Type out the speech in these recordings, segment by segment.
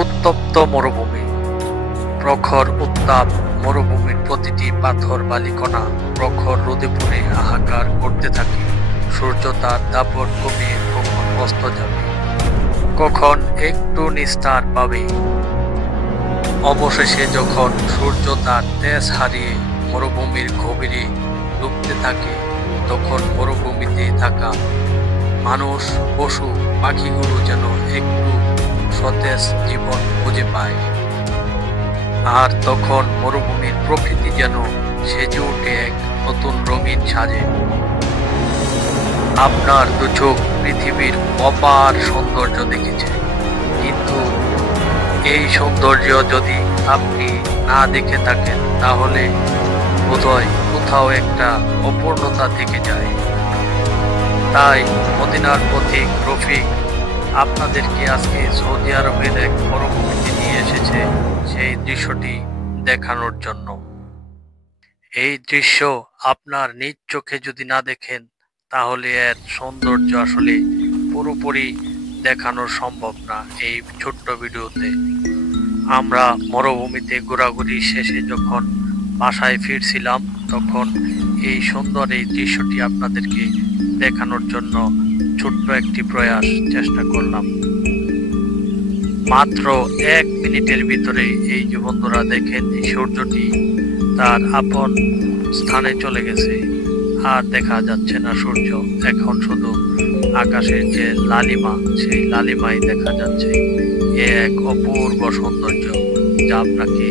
উত্তপ্ত মরুভূমি, প্রখর উত্তাপ। মরুভূমির প্রতিটি পাথর বালিকণা প্রখর রোদে পুড়ে হাহাকার করতে থাকে। সূর্য তার দাপট কমিয়ে কখন অস্ত যাবে, কখন একটু নিস্তার পাবে। অবশেষে যখন সূর্য তার তেজ হারিয়ে মরুভূমির গভীরে ডুবতে থাকে, তখন মরুভূমিতে থাকা মানুষ, পশু, পাখিগুলো যেন একটু সতেজ জীবন খুঁজে পায়। আর তখন মরুভূমির প্রকৃতি যেন সেজে ওঠে এক নতুন রঙিন সাজে। আপনার দু চোখ পৃথিবীর অপার সৌন্দর্য দেখেছে, কিন্তু এই সৌন্দর্য যদি আপনি না দেখে থাকেন, তাহলে বোধহয় কোথাও একটা অপূর্ণতা থেকে যায়। তাই মদিনার পথিক রফিক আপনাদেরকে আজকে সৌদি আরবের এক মরুভূমিতে নিয়ে এসেছে সেই দৃশ্যটি দেখানোর জন্য। এই দৃশ্য আপনার নিজ চোখে যদি না দেখেন, তাহলে এর সৌন্দর্য আসলে পুরোপুরি দেখানো সম্ভব না এই ছোট্ট ভিডিওতে। আমরা মরুভূমিতে ঘোরাঘুরি শেষে যখন বাসায় ফিরছিলাম, তখন এই সুন্দর এই দৃশ্যটি আপনাদেরকে দেখানোর জন্য ছোট্ট একটি প্রয়াস চেষ্টা করলাম। মাত্র 1 মিনিটের ভিতরে এই যে বন্ধুরা দেখেন, এই সূর্যটি তার আপন স্থানে চলে গেছে, আর দেখা যাচ্ছে না সূর্য। এখন শুধু আকাশের যে লালিমা, সেই লালিমাই দেখা যাচ্ছে। এ এক অপূর্ব সৌন্দর্য, যা আপনাকে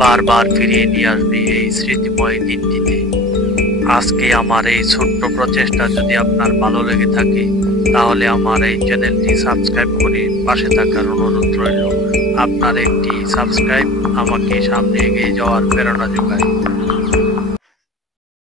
বারবার ফিরিয়ে নিয়ে আসবে এই স্মৃতিময় দিনটিতে। আজকে আমার এই ছোট্ট প্রচেষ্টা যদি আপনার ভালো লেগে থাকে, তাহলে আমার এই চ্যানেলটি সাবস্ক্রাইব করে পাশে থাকার অনুরোধ রইল। আপনার একটি সাবস্ক্রাইব আমাকে সামনে এগিয়ে যাওয়ার প্রেরণা যোগায়।